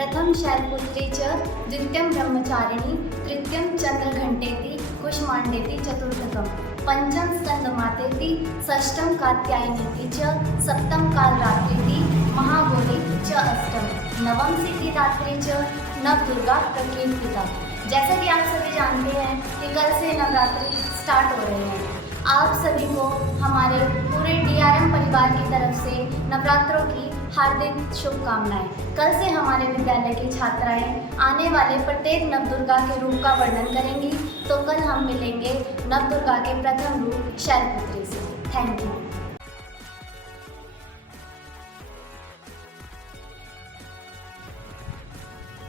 प्रथम शैलपुत्री च द्वितीयं ब्रह्मचारिणी तृतीयं चंद्रघंटेति कुष्मांडेति चतुर्थकम् पंचम स्कंदमातेति षष्ठं कात्यायनीति च सप्तम कालरात्रिति महागौरीति च अष्टम नवम सिद्धिदात्री च नवदुर्गा प्रकीर्तिता। जैसा कि आप सभी जानते हैं कि कल से नवरात्रि स्टार्ट हो रहे हैं। आप सभी को हमारे पूरे DRM परिवार की तरफ से नवरात्रों की हार्दिक शुभकामनाएं। कल से हमारे विद्यालय की छात्राएं आने वाले प्रत्येक नवदुर्गा के रूप का वर्णन करेंगी। तो कल हम मिलेंगे नवदुर्गा के प्रथम रूप शैलपुत्री से। Thank you.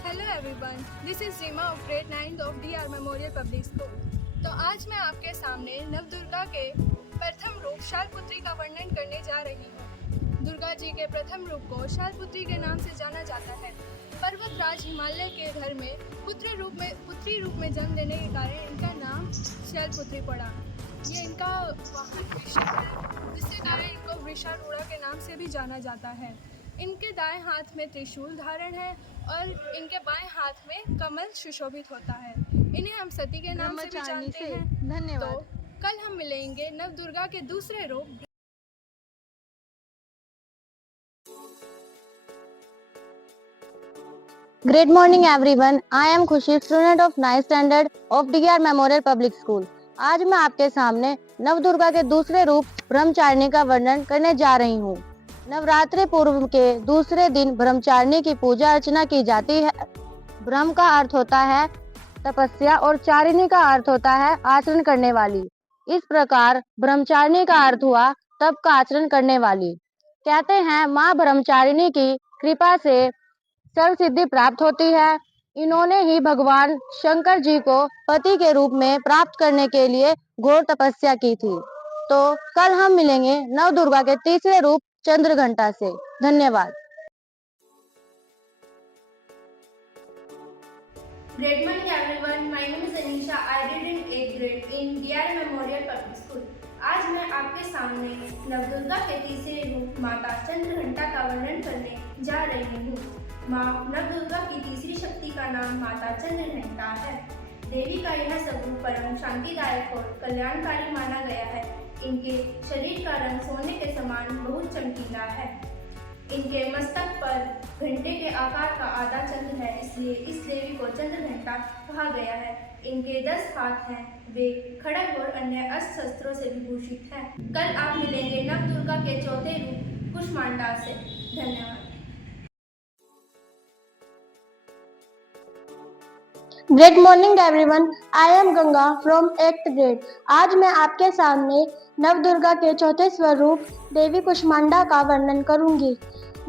Hello everyone, this is Reema of grade 9 of DR memorial public school. तो आज मैं आपके सामने नवदुर्गा के प्रथम रूप शैलपुत्री का वर्णन करने जा रही हूँ। दुर्गा जी के प्रथम रूप को शैलपुत्री के नाम से जाना जाता है। पर्वतराज हिमालय के घर में पुत्री रूप में जन्म लेने के कारण इनका नाम शैलपुत्री पड़ा। ये इनका वाहन वृषभ है, जिसके कारण इनको वृषारूढ़ा के नाम से भी जाना जाता है। इनके दाएं हाथ में त्रिशूल धारण है और इनके बाएं हाथ में कमल सुशोभित होता है। इन्हें हम सती के नाम से भी जानते हैं। धन्यवाद। तो कल हम मिलेंगे नवदुर्गा के दूसरे रूप। Great morning everyone. I am खुशी, student of 9th standard of DR Memorial Public School. आज मैं आपके सामने नवदुर्गा के दूसरे रूप ब्रह्मचारिणी का वर्णन करने जा रही हूँ। नवरात्रि पूर्व के दूसरे दिन ब्रह्मचारिणी की पूजा अर्चना की जाती है। ब्रह्म का अर्थ होता है तपस्या और चारिणी का अर्थ होता है आचरण करने वाली। इस प्रकार ब्रह्मचारिणी का अर्थ हुआ तप का आचरण करने वाली। कहते हैं माँ ब्रह्मचारिणी की कृपा से सर्व सिद्धि प्राप्त होती है। इन्होंने ही भगवान शंकर जी को पति के रूप में प्राप्त करने के लिए घोर तपस्या की थी। तो कल हम मिलेंगे नवदुर्गा के तीसरे रूप चंद्रघंटा से। धन्यवाद। Great morning everyone. My name is Anisha. I read in 8th grade in DR Memorial Public School. आज मैं आपके सामने नवदुर्गा के तीसरे रूप माता चंद्रघंटा का वर्णन करने जा रही हूँ। माँ नवदुर्गा की तीसरी शक्ति का नाम माता चंद्रघंटा है। देवी का यह स्वरूप परम शांतिदायक और कल्याणकारी माना गया है। इनके शरीर का रंग सोने के समान बहुत चमकीला है। इनके मस्तक पर घंटे के आकार का आधा चंद्र है, इसलिए इस देवी को चंद्रघंटा कहा गया है। इनके 10 हाथ हैं, वे खड़ग और अन्य अस्त्र शस्त्रों से विभूषित हैं। कल आप मिलेंगे नवदुर्गा के चौथे रूप कुष्मांडा से। धन्यवाद। Great morning everyone, I M Ganga from 8th grade. आज मैं आपके सामने नवदुर्गा के चौथे स्वरूप देवी कुष्मांडा का वर्णन करूंगी।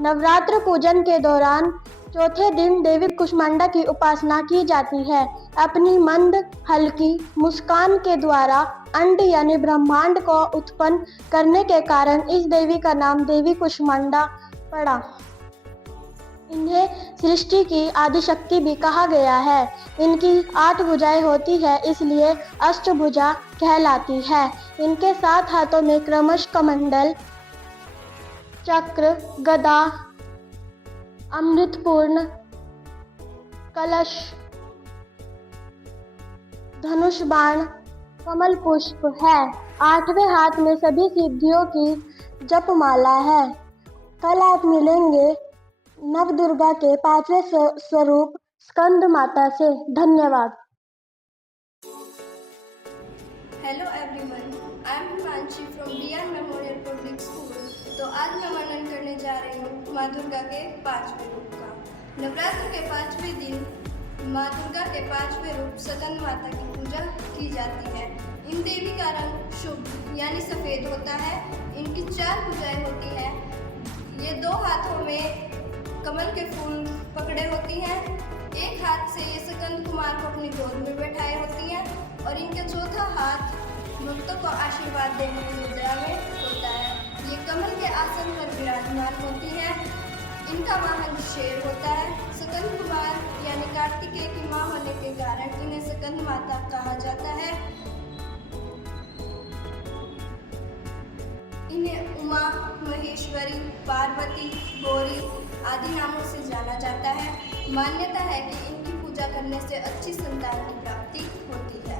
नवरात्र पूजन के दौरान चौथे दिन देवी कुष्मांडा की उपासना की जाती है। अपनी मंद हल्की मुस्कान के द्वारा अंड यानी ब्रह्मांड को उत्पन्न करने के कारण इस देवी का नाम देवी कुष्मांडा पड़ा। इन्हें सृष्टि की आदिशक्ति भी कहा गया है। इनकी 8 भुजाएं होती है, इसलिए अष्टभुजा कहलाती है। इनके 7 हाथों में क्रमश कमंडल, चक्र, गदा, अमृतपूर्ण, कलश, धनुष बाण, कमल पुष्प है। 8वें हाथ में सभी सिद्धियों की जपमाला है। कल आप मिलेंगे नवदुर्गा के 5वें स्वरूप स्कंद माता से। धन्यवाद। Hello everyone, I M Himanshi from DR memorial public school. तो आज मैं वर्णन करने जा रही हूँ माँ दुर्गा के 5वें रूप का। नवरात्र के 5वें दिन माँ दुर्गा के 5वें रूप स्कंद माता की पूजा की जाती है। इन देवी का रंग शुभ यानी सफ़ेद होता है। इनकी 4 भुजाएं होती हैं। ये 2 हाथों में कमल के फूल पकड़े होती हैं। एक हाथ से ये स्कंद कुमार को अपनी गोद में बैठाए होती हैं और इनका चौथा हाथ भक्तों को आशीर्वाद देने की मुद्रा में होता है। ये कमल के आसन पर विराजमान होती हैं। इनका वाहन शेर होता है। स्कंद कुमार यानी कार्तिकेय की माँ होने के कारण इन्हें स्कंद माता कहा जाता है। इन्हें उमा, महेश्वरी, पार्वती, गौरी आदि नामों से जाना जाता है। मान्यता है कि इनकी पूजा करने से अच्छी संतान की प्राप्ति होती है।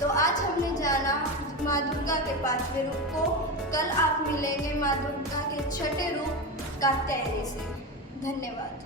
तो आज हमने जाना माँ दुर्गा के 5वें रूप को। कल आप मिलेंगे माँ दुर्गा के 6ठे रूप कात्यायनी से। धन्यवाद।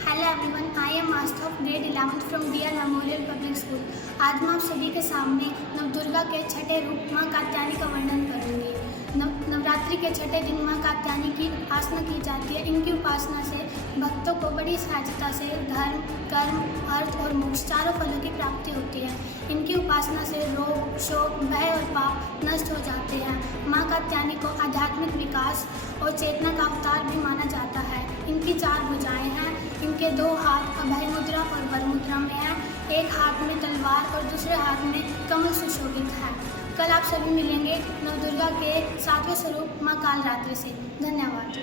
Hello everyone, I am master of grade 11th from BR memorial public school. आज मैं आप सभी के सामने नवदुर्गा के 6ठे रूप माँ कात्यायनी का वर्णन करूँगी। नवरात्रि के 6ठे दिन माँ कात्यायनी की उपासना की जाती है। इनकी उपासना से भक्तों को बड़ी सहजता से धर्म, कर्म, अर्थ और मोक्ष चारों फलों की प्राप्ति होती है। इनकी उपासना से रोग, शोक, भय और पाप नष्ट हो जाते हैं। माँ कात्यायनी को आध्यात्मिक विकास और चेतना का अवतार भी माना जाता है। इनकी 4 भुजाएं हैं। इनके 2 हाथ अभय मुद्रा और वर मुद्रा में हैं। एक हाथ में तलवार और दूसरे हाथ में कमल सुशोभित है। कल आप सभी मिलेंगे नवदुर्गा के 7वें स्वरूप माँ कालरात्रि से। धन्यवाद।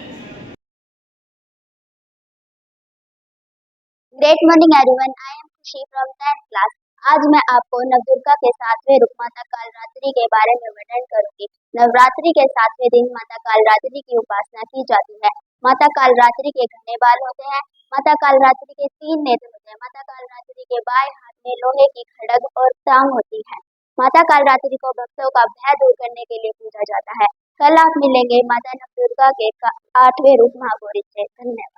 Great morning everyone, I M खुशी फ्रॉम 10th क्लास। आज मैं आपको नवदुर्गा के 7वें रूप माता कालरात्रि के बारे में वर्णन करूंगी। नवरात्रि के 7वें दिन माता कालरात्रि की उपासना की जाती है। माता कालरात्रि के घने बाल होते हैं। माता कालरात्रि के 3 नेत्र होते हैं। माता कालरात्रि के बाएं हाथ में लोहे की खड़ग और टांग होती है। माता कालरात्रि को भक्तों का भय दूर करने के लिए पूजा जाता है। कल आप मिलेंगे माता नवदुर्गा के 8वें रूप महागौरी से। धन्यवाद।